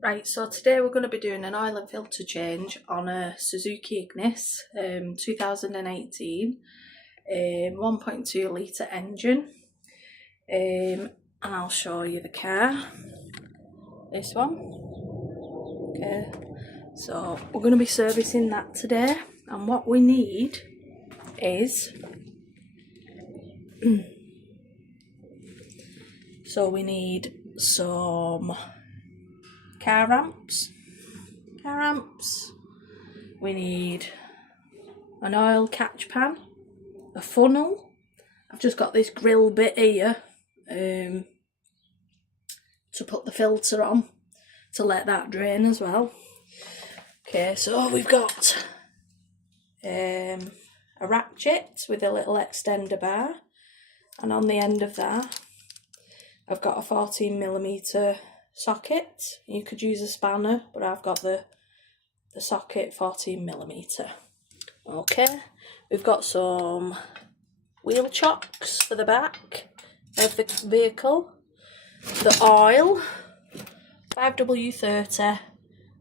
Right, so today we're going to be doing an oil and filter change on a SUZUKI Ignis 2018 1.2 litre engine, and I'll show you the car, this one. Okay, so we're going to be servicing that today, and what we need is so we need some car ramps, we need an oil catch pan, a funnel. I've just got this grill bit here to put the filter on, to let that drain as well. Okay, so we've got a ratchet with a little extender bar, and on the end of that I've got a 14mm socket. You could use a spanner, but I've got the socket 14mm. Okay, we've got some wheel chocks for the back of the vehicle, the oil, 5W30,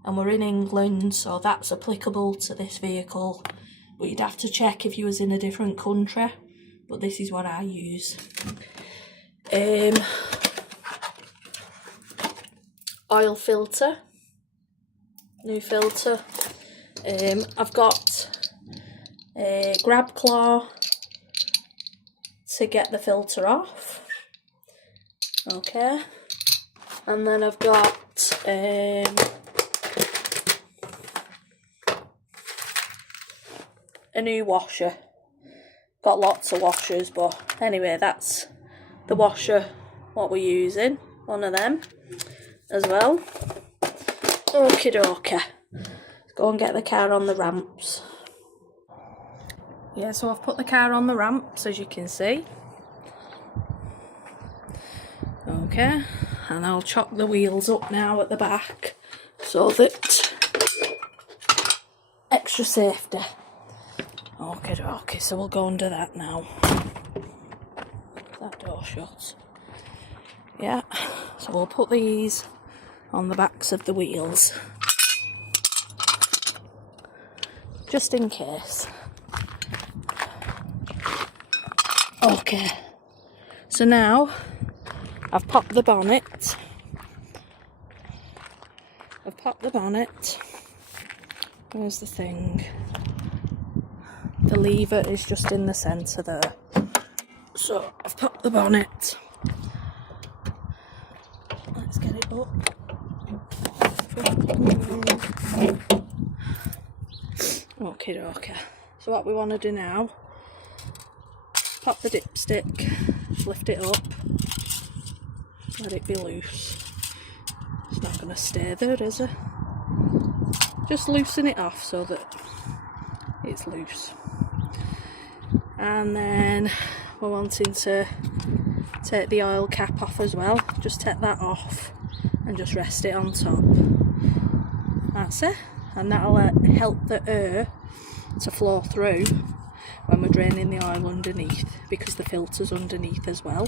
and we're in England, so that's applicable to this vehicle, but you'd have to check if you was in a different country, but this is what I use. Oil filter, new filter. I've got a grab claw to get the filter off. Okay, and then I've got a new washer. Got lots of washers, but anyway, that's the washer what we're using, one of them as well. Okie dokie, let's go and get the car on the ramps. Yeah, so I've put the car on the ramps, as you can see. Okay, and I'll chock the wheels up now at the back so that extra safety. Okay, so we'll go under that now. That door shut. Yeah, so we'll put these on the backs of the wheels, just in case. Okay, so now I've popped the bonnet. Where's the thing? The lever is just in the centre there. So I've popped the bonnet. Let's get it up. Okay. So what we want to do now, pop the dipstick, lift it up, let it be loose. It's not going to stay there, is it? Just loosen it off so that it's loose. And then we're wanting to take the oil cap off as well. Just take that off and just rest it on top. That's it. And that'll help the air to flow through when we're draining the oil underneath, because the filter's underneath as well.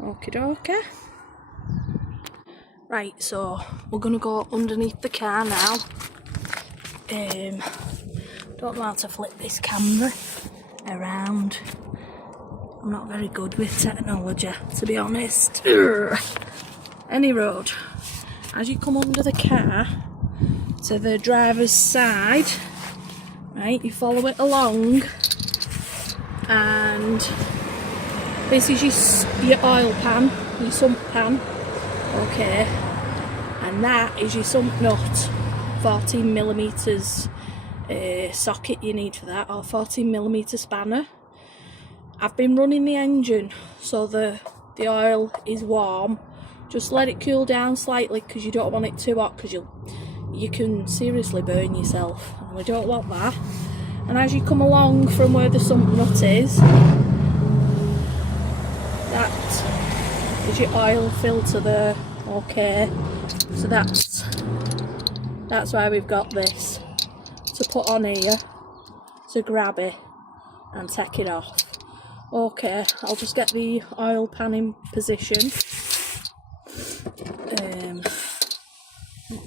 Okie dokie. Right, so we're going to go underneath the car now. Don't know how to flip this camera around. I'm not very good with technology, to be honest. Any road, as you come under the car to the driver's side, right, you follow it along, and this is your oil pan, your sump pan. Okay, and that is your sump nut, 14mm socket you need for that, or 14mm spanner. I've been running the engine so the oil is warm. Just let it cool down slightly, because you don't want it too hot, because you can seriously burn yourself, and we don't want that. And as you come along from where the sump nut is, that is your oil filter there. Okay, so that's why we've got this to put on here, to grab it and take it off. Okay, I'll just get the oil pan in position.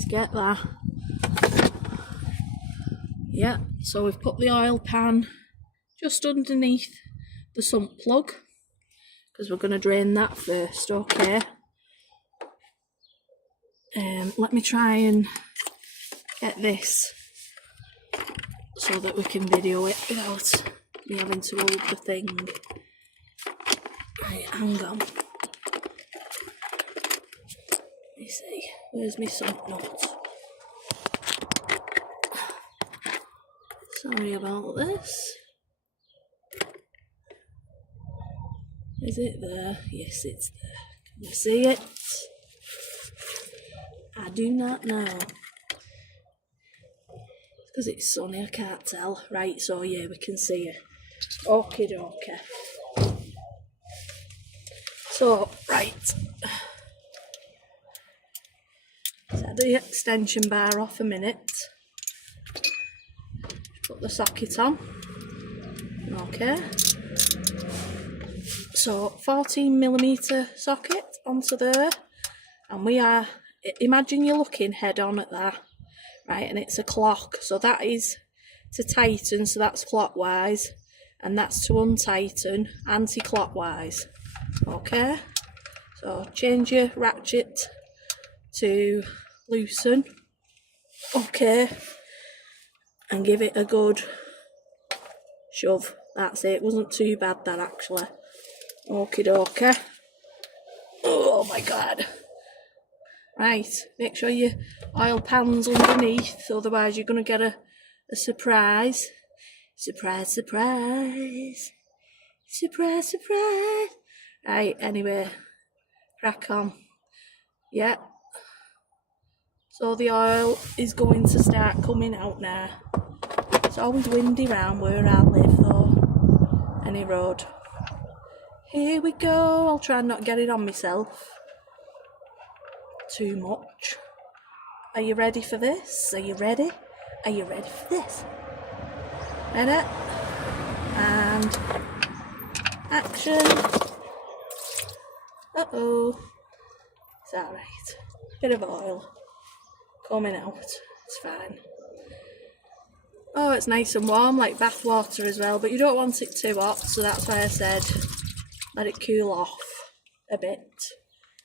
get that. Yeah, so we've put the oil pan just underneath the sump plug because we're going to drain that first, okay? Let me try and get this so that we can video it without me having to hold the thing. Right, hang on. Let me see, where's my sump nut? Sorry about this. Is it there? Yes, it's there. Can you see it? I do not know. Because it's sunny, I can't tell. Right, so yeah, we can see it. Okie dokie. So, right. Set the extension bar off a minute. Put the socket on. Okay. So 14mm socket onto there. And we are, imagine you're looking head on at that. Right, and it's a clock. So that is to tighten, so that's clockwise. And that's to untighten, anti-clockwise. Okay. So change your ratchet to loosen. Okay. And give it a good shove. That's it. It wasn't too bad that actually. Okie dokie. Oh my god. Right, make sure your oil pan's underneath, otherwise you're going to get a surprise. Surprise, surprise. Surprise, surprise. Right, anyway, crack on. Yeah. So the oil is going to start coming out now. It's always windy round where I live though. Any road. Here we go. I'll try and not get it on myself too much. Are you ready for this? Are you ready? Are you ready for this? Ready? And action. Uh-oh. It's alright. Bit of oil coming out. It's fine. Oh, it's nice and warm, like bath water as well, but you don't want it too hot, so that's why I said let it cool off a bit.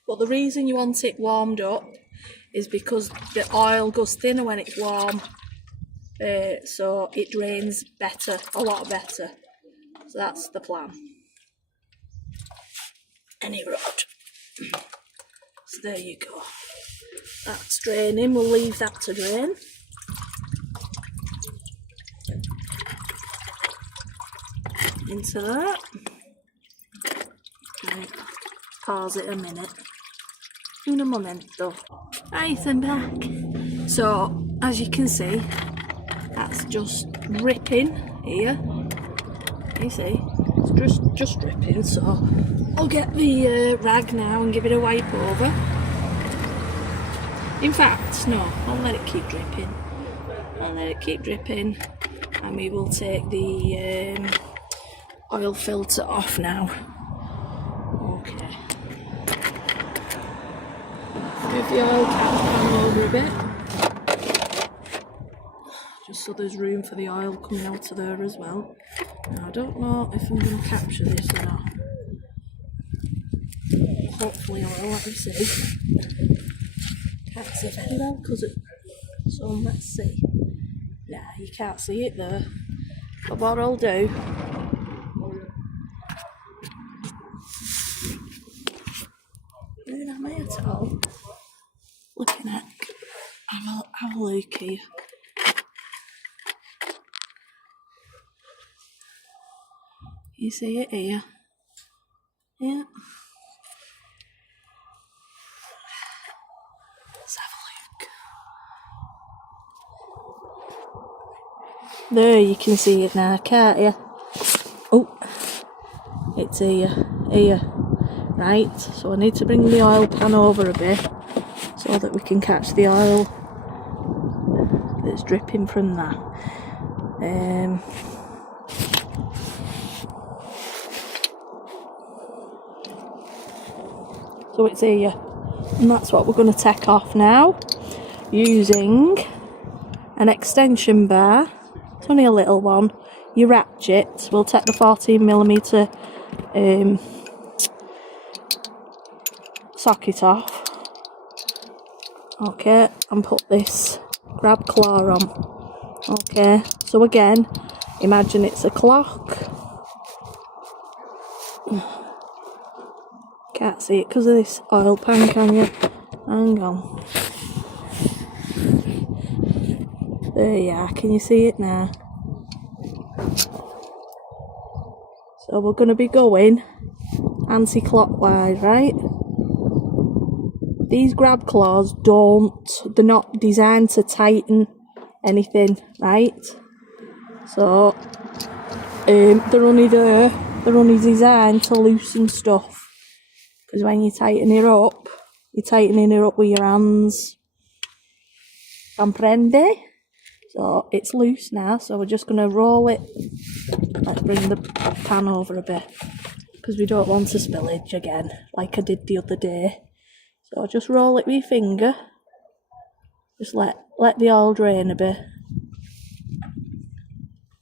But the reason you want it warmed up is because the oil goes thinner when it's warm, so it drains better, a lot better. So that's the plan. Any road. So there you go. That's draining, we'll leave that to drain. Into that. Right, pause it a minute. Un momento. Right, I'm back. So, as you can see, that's just dripping here. You see, it's just dripping. So, I'll get the rag now and give it a wipe over. In fact, no, I'll let it keep dripping. I'll let it keep dripping, and we will take the oil filter off now. Okay. Move the oil pan over a bit, just so there's room for the oil coming out of there as well. Now I don't know if I'm going to capture this or not. Hopefully I will. Let me see. Can't see very well because it's so. Let's see. Nah, you can't see it there. But what I'll do, am I at all? Looking at, have a look here. You see it here? Yeah. Let's have a look. There, you can see it now, can't you? Oh, it's here. Right, so I need to bring the oil pan over a bit so that we can catch the oil that's dripping from that. So it's here, and that's what we're going to take off now. using an extension bar. It's only a little one. Your ratchet. We'll take the 14mm socket off. Okay, and put this grab claw on. Okay, so again, imagine it's a clock. Can't see it because of this oil pan, can you? Hang on. There you are, can you see it now? So we're going to be going anti-clockwise, right? These grab claws they're not designed to tighten anything, right? So they're only designed to loosen stuff. Because when you tighten it up, you're tightening it up with your hands. Comprende? So it's loose now, so we're just going to roll it. Let's bring the pan over a bit, because we don't want a spillage again, like I did the other day. So just roll it with your finger. Just let the oil drain a bit,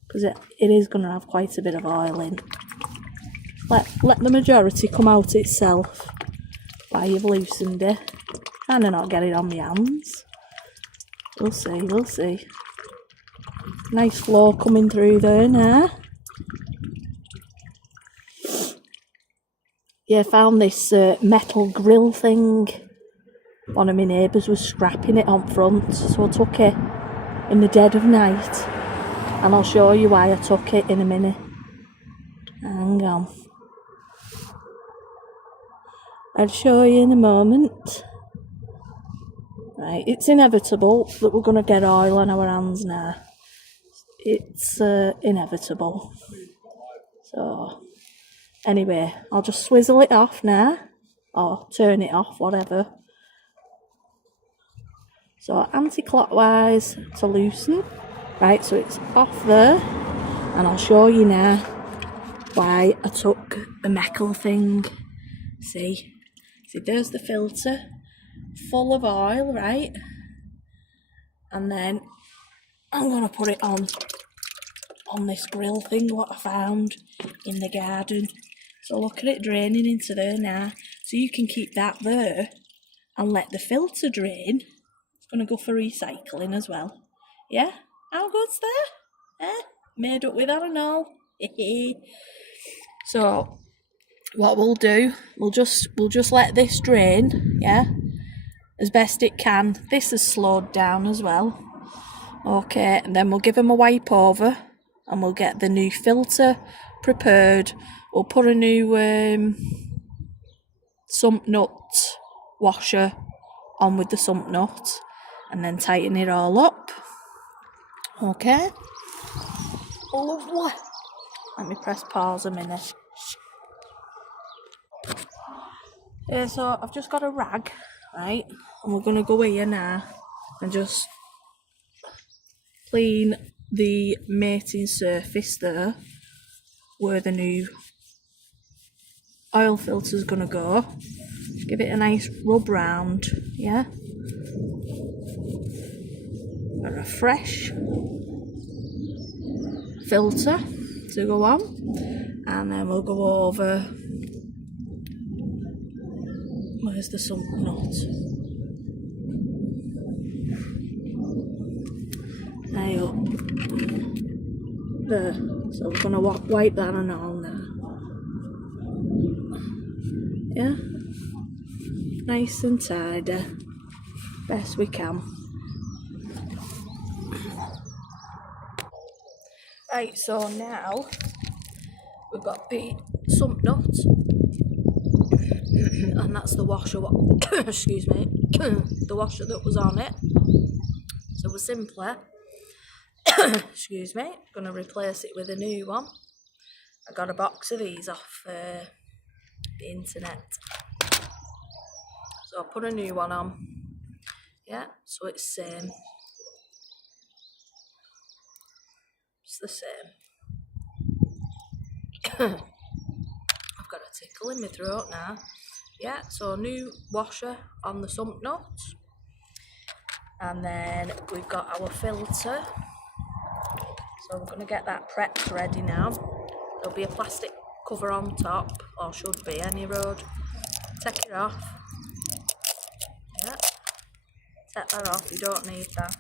because it is going to have quite a bit of oil in. Let the majority come out itself while you've loosened it. Trying to not get it on my hands. We'll see. Nice flow coming through there now. Yeah, I found this metal grill thing. One of my neighbours was scrapping it on front, so I took it in the dead of night. And I'll show you why I took it in a minute. Hang on. I'll show you in a moment. Right, it's inevitable that we're going to get oil on our hands now. It's inevitable. So, anyway, I'll just swizzle it off now. Or turn it off, whatever. So, anti-clockwise to loosen. Right, so it's off there. And I'll show you now why I took the metal thing. See, there's the filter. Full of oil, right? And then I'm going to put it on this grill thing what I found in the garden. So look at it draining into there now. So you can keep that there and let the filter drain. It's going to go for recycling as well. Yeah? How good's that? Eh? Made up with, I don't know. So what we'll do, we'll just let this drain, yeah? As best it can. This has slowed down as well. Okay, and then we'll give them a wipe over and we'll get the new filter prepared. We'll put a new sump nut washer on with the sump nut and then tighten it all up. Okay. Lovely. Let me press pause a minute. So I've just got a rag, right? And we're going to go here now and just clean the mating surface there where the new oil filter is going to go. Give it a nice rub round, yeah? And a fresh filter to go on, and then we'll go over. Where's the sump nut? High up. There. So we're going to wipe that and all now. Yeah? Nice and tidy. Best we can. Right, so now we've got the sump nut. And that's the washer, excuse me, the washer that was on it. So we're simply, excuse me, going to replace it with a new one. I got a box of these off the internet. So I'll put a new one on. Yeah, so it's same. It's the same. I've got a tickle in my throat now. Yeah, so new washer on the sump nut. And then we've got our filter. So we're going to get that prepped ready now. There'll be a plastic cover on top, or should be, any road. Take it off. Yeah. Take that off, you don't need that.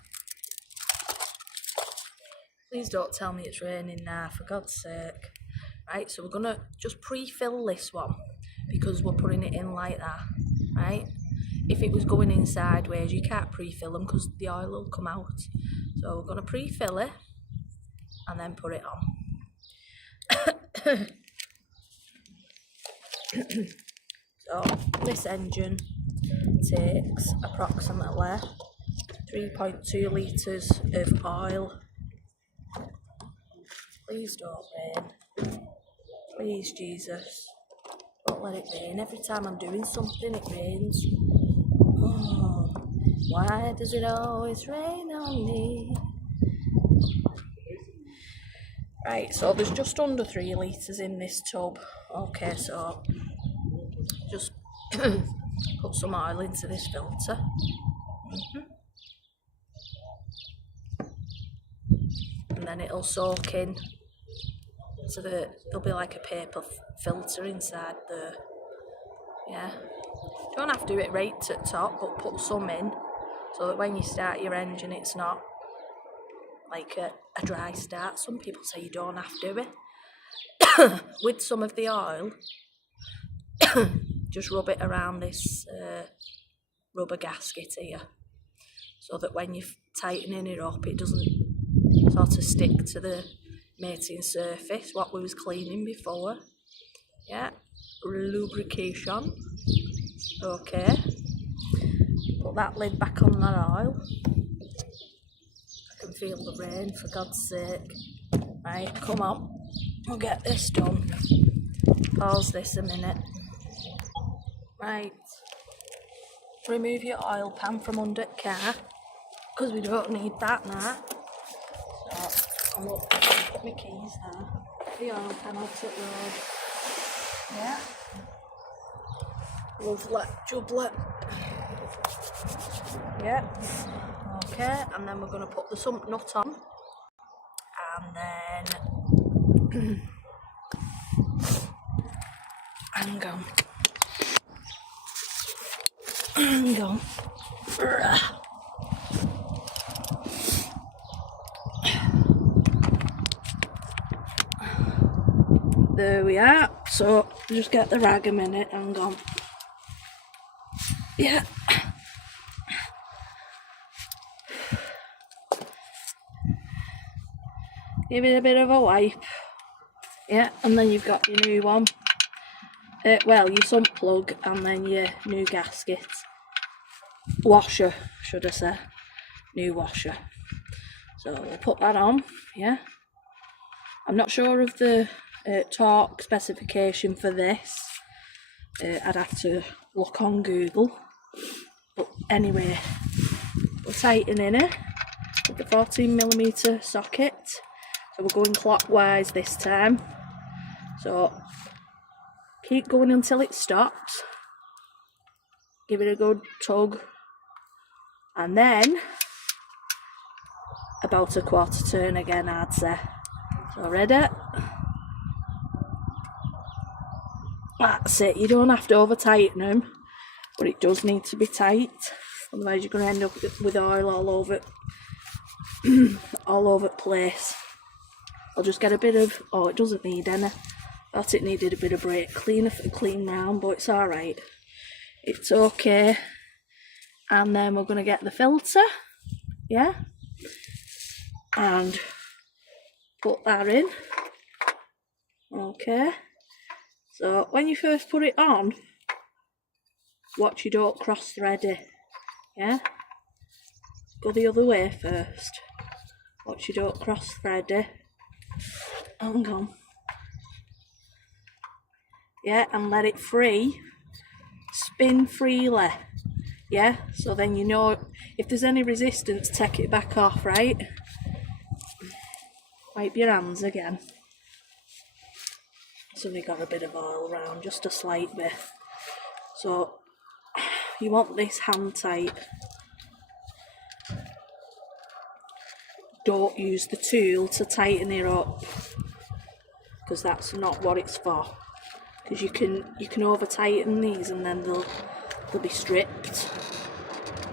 Please don't tell me it's raining now, for God's sake. Right, so we're going to just pre-fill this one, because we're putting it in like that, right? If it was going in sideways, you can't pre-fill them because the oil will come out. So we're going to pre-fill it and then put it on. So this engine takes approximately 3.2 litres of oil. Please don't rain. Please, Jesus. Don't let it rain. Every time I'm doing something, it rains. Oh, why does it always rain on me? Right, so there's just under 3 litres in this tub. Okay, so just put some oil into this filter. And then it'll soak in. So there'll be like a paper filter inside there. Yeah. Don't have to do it right at the top, but put some in so that when you start your engine it's not like a dry start. Some people say you don't have to do it. With some of the oil, just rub it around this rubber gasket here, so that when you're tightening it up it doesn't sort of stick to the mating surface, what we was cleaning before. Yeah, lubrication. Okay, put that lid back on that oil. I can feel the rain, for God's sake. Right, come on, we'll get this done. Pause this a minute. Right, remove your oil pan from under the car, because we don't need that now. So, I'm up, put my keys now. The oil pan up at the road. Yeah. Lovely, jubbly. Yeah. Okay, and then we're going to put the sump nut on. And then... hang on. Hang on. There we are. So just get the rag a minute. Hang on. Yeah. Give it a bit of a wipe. Yeah, and then you've got your new one. Well, your sump plug and then your new gasket. Washer, should I say. New washer. So we'll put that on, yeah. I'm not sure of the torque specification for this. I'd have to look on Google. But anyway, we're tightening it with the 14mm socket. So we're going clockwise this time. So keep going until it stops. Give it a good tug. And then about a quarter turn again, I'd say. So ready? That's it. You don't have to over tighten them, but it does need to be tight. Otherwise you're going to end up with oil all over all over the place. I'll just get a bit of, oh, it doesn't need any. Thought it needed a bit of brake cleaner for the clean round, but it's alright. It's okay. And then we're going to get the filter, yeah, and put that in. Okay, so when you first put it on, watch you don't cross thread it, yeah, go the other way first, watch you don't cross thread it. Hang on. Yeah, and let it free, spin freely. Yeah, so then you know if there's any resistance, take it back off, right? Wipe your hands again. So we got a bit of oil around, just a slight bit. So you want this hand tight. don't use the tool to tighten it up, because that's not what it's for. Because you can over tighten these and then they'll be stripped.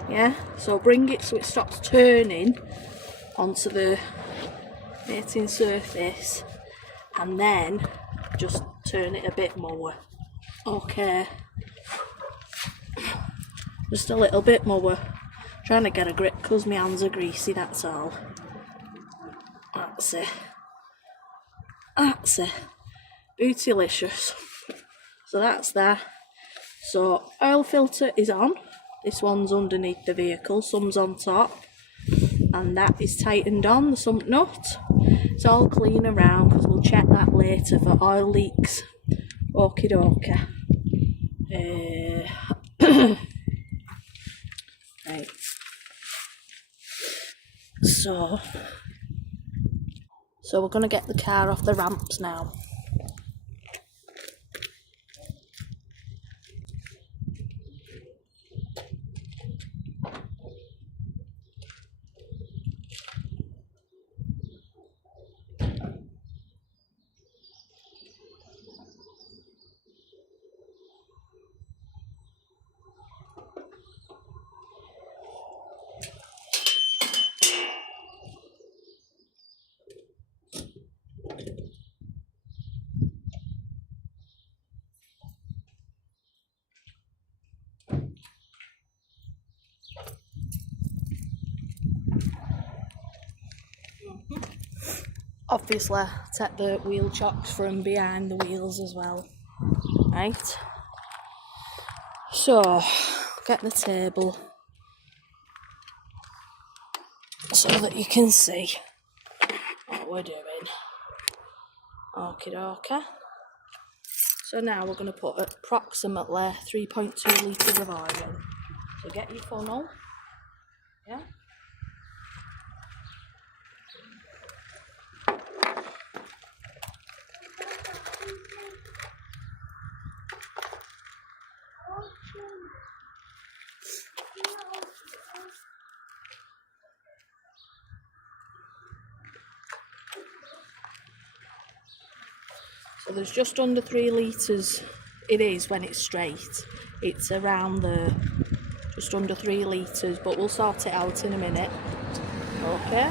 Yeah, so bring it so it stops turning onto the mating surface, and then just turn it a bit more. Okay, just a little bit more. Trying to get a grip because my hands are greasy, that's all. That's it. That's it. Bootylicious. So that's that. So oil filter is on. This one's underneath the vehicle, some's on top. And that is tightened on, the sump nut. It's all clean around because we'll check that later for oil leaks. Okie dokie. Right. So we're going to get the car off the ramps now. Obviously, take the wheel chocks from behind the wheels as well. Right. So, get the table so that you can see what we're doing. Okie dokie. So now we're going to put approximately 3.2 litres of oil in. So get your funnel. Yeah. So there's just under 3 litres. It is when it's straight. It's around the just under 3 litres, but we'll sort it out in a minute. Okay.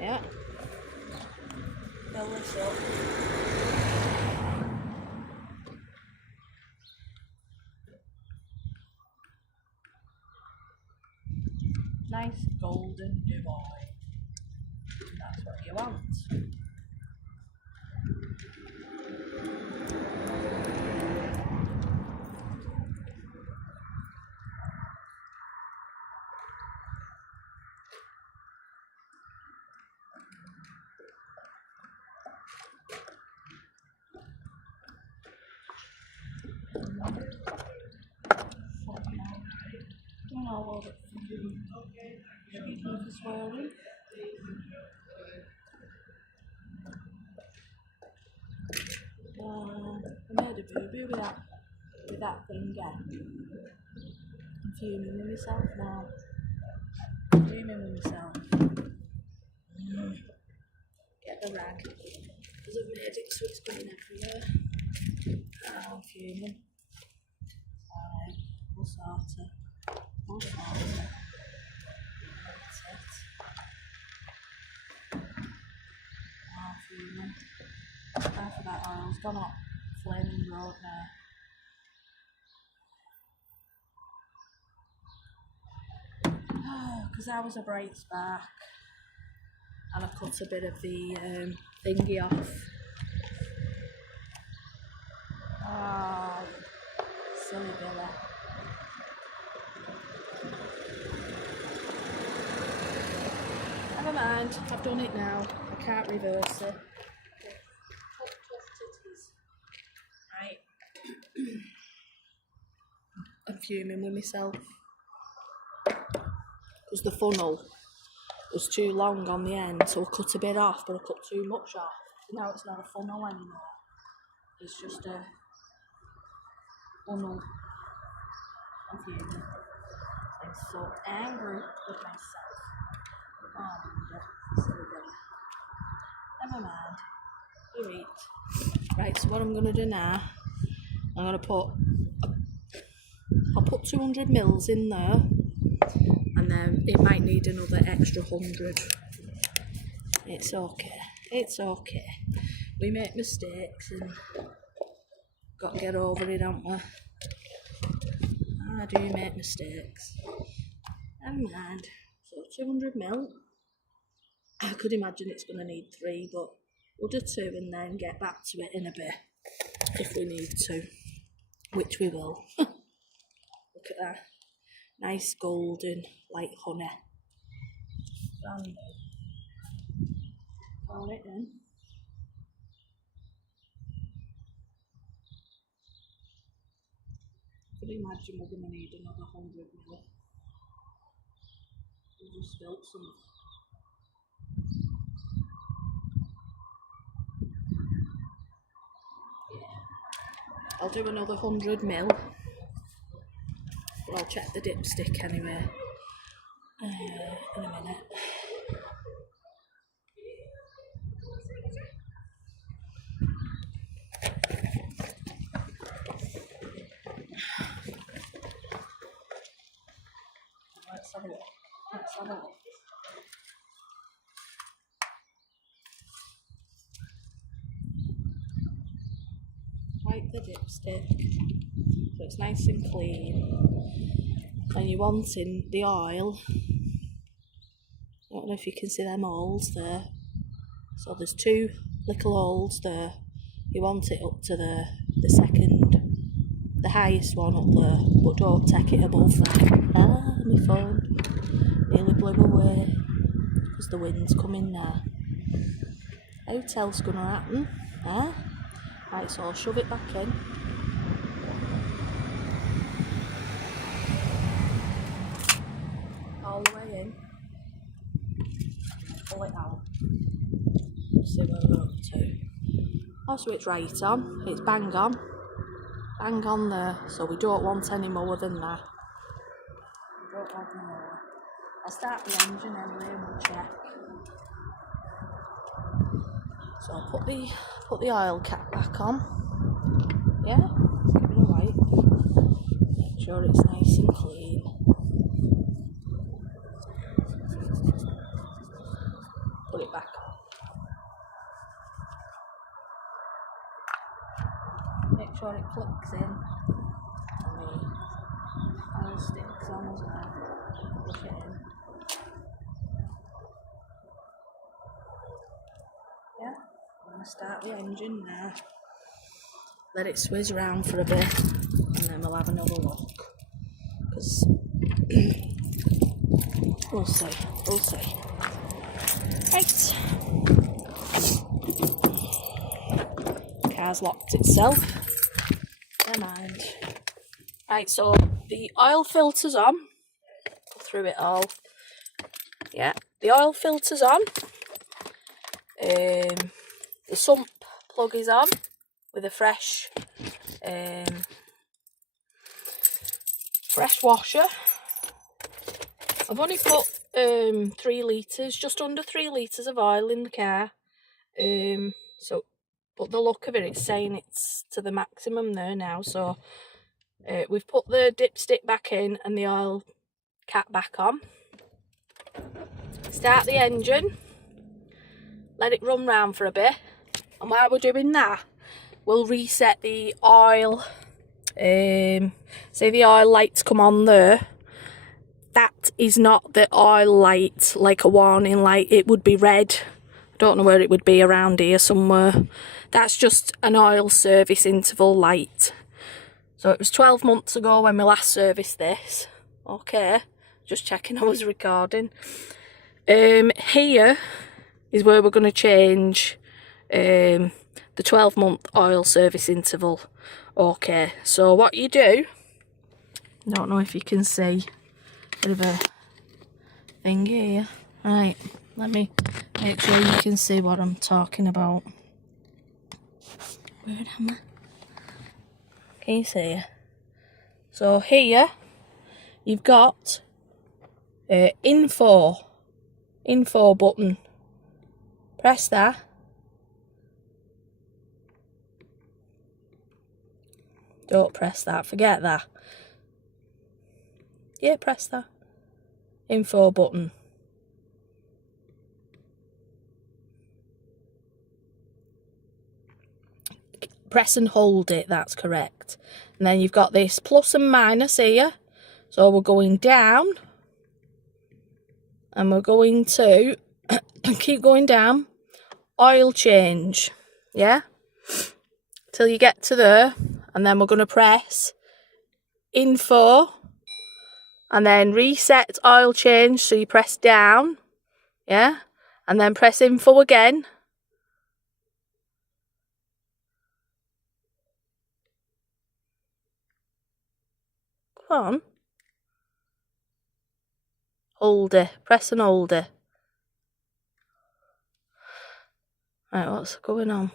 Yeah. Fill this up. Nice golden D.I.Y. That's what you want. Swirling. I made a boo-boo with that thing again. I'm fuming with myself now. Fuming with myself. Get the rag. Because I've made it so it's going everywhere. I'm fuming. Alright, we'll sort it. We'll sort it. That's it. I'm fuming. Half of that oil's gone up flaming road now. Because I was a bright spark and I cut a bit of the thingy off. Oh, silly Billy. Never mind, I've done it now. I can't reverse it. Right. I'm fuming with myself. Because the funnel was too long on the end, so I cut a bit off, but I cut too much off. Now it's not a funnel anymore. It's just a funnel. I'm fuming. so angry with myself. Oh, never mind. You eat. Right, so what I'm going to do now, I'm going to I'll put 200 mils in there, and then it might need another extra 100. It's okay. It's okay. We make mistakes and got to get over it, haven't we? I do make mistakes. Never mind. So 200 mil. I could imagine it's going to need 3, but we'll do 2 and then get back to it in a bit if we need to, which we will. Look at that. Nice golden, like honey. Brand new. Pour it in. I could imagine we're going to need another 100 mil. We'll just spilt some. I'll do another 100 mil, but I'll check the dipstick anyway in a minute. Let's have a look. Let's have a look. Wipe the dipstick so it's nice and clean. And you're wanting the oil. I don't know if you can see them holes there. So there's 2 little holes there. You want it up to the second, the highest one up there, but don't take it above that. Ah, my phone nearly blew away because the wind's coming now. How else gonna happen? Huh? Right, so I'll shove it back in. All the way in. Pull it out. See where we're up to. Oh, so it's right on. It's bang on. Bang on there. So we don't want any more than that. We don't want more. I'll start the engine anyway and we'll check. So I'll put the oil cap back on. Yeah, give it a wipe. Make sure it's nice and clean. Put it back on. Make sure it clicks in. And the oil sticks on as well. Push it in. Yeah, I'm going to start the engine now. Let it swizz around for a bit and then we'll have another look. Because we'll see. Right. Car's locked itself. Never mind. Right, so the oil filter's on. Go through it all. Yeah, the oil filter's on. The sump plug is on with a fresh washer. I've only put 3 litres, just under 3 litres of oil in the car. But the look of it, it's saying it's to the maximum there now. So we've put the dipstick back in and the oil cap back on. Start the engine. Let it run round for a bit. And while we're doing that, we'll reset the oil. Say the oil lights come on there. That is not the oil light, like a warning light. It would be red. I don't know where it would be, around here somewhere. That's just an oil service interval light. So it was 12 months ago when we last serviced this. Okay, just checking I was recording. Here is where we're going to change the 12-month oil service interval. Okay, so what you do, I don't know if you can see, bit of a thing here. Right, let me make sure you can see what I'm talking about. Where am I? Can you see? So here you've got info button. Press that. Don't press that, forget that. Yeah, press that. Info button. Press and hold it, that's correct. And then you've got this plus and minus here. So we're going down. And we're going to keep going down. Oil change. Yeah? Till you get to there. And then we're going to press info. And then reset oil change. So you press down. Yeah? And then press info again. Come on. Hold it. Press and hold it. Right, what's going on?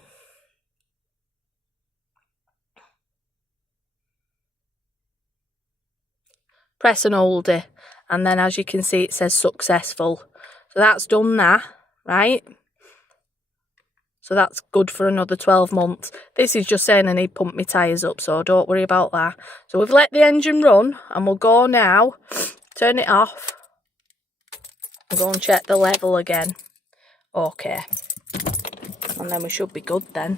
Press and hold it. And then as you can see it says successful. So that's done that, right? So that's good for another 12 months. This is just saying I need to pump my tyres up, so don't worry about that. So we've let the engine run and we'll go now, turn it off. And go and check the level again. Okay. And then we should be good then.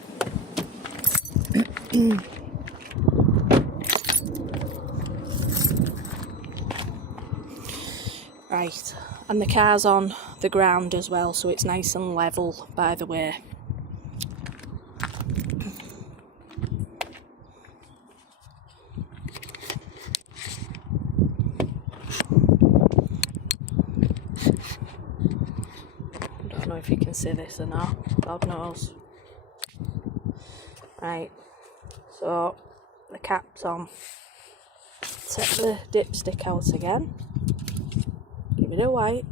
Right, and the car's on the ground as well, so it's nice and level, by the way. I don't know if you can see this or not, God knows. Right, so the cap's on. Take the dipstick out again. Give it a wipe.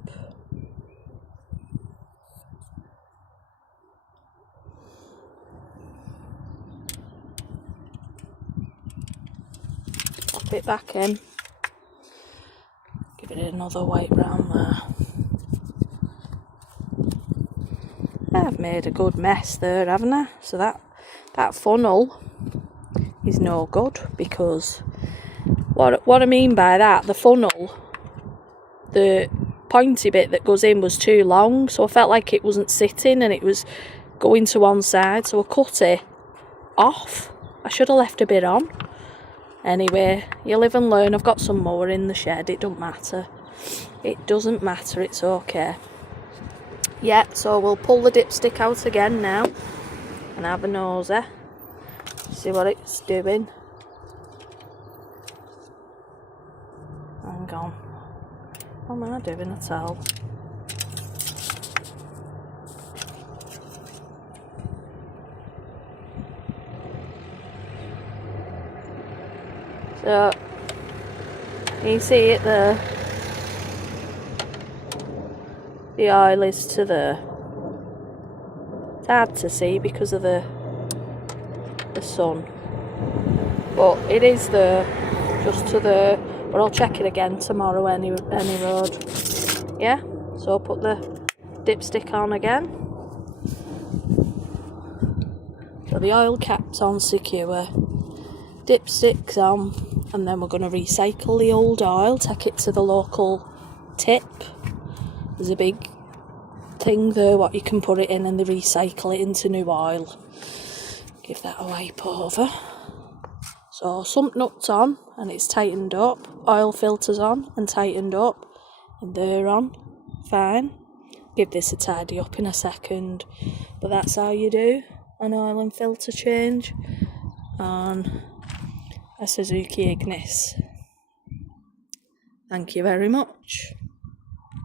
Pop it back in. Give it another wipe round there. I've made a good mess there, haven't I? So that funnel is no good, because what I mean by that, the funnel, the pointy bit that goes in was too long, so I felt like it wasn't sitting and it was going to one side, so I cut it off. I should have left a bit on. Anyway, you live and learn. I've got some more in the shed, it don't matter. It doesn't matter, it's okay. Yeah, so we'll pull the dipstick out again now and have a nosy. See what it's doing. Hang on. What am I doing at all? So, you see it there? The oil is to there. It's hard to see because of the sun, but it is there, just to there. But I'll check it again tomorrow any road. Yeah, so I'll put the dipstick on again. So the oil cap's on secure, dipstick's on, and then we're going to recycle the old oil, take it to the local tip. There's a big thing there what you can put it in, and they recycle it into new oil. Give that a wipe over. So sump nuts on and it's tightened up, oil filters on and tightened up, and they're on, fine. Give this a tidy up in a second, but that's how you do an oil and filter change on a SUZUKI Ignis. Thank you very much.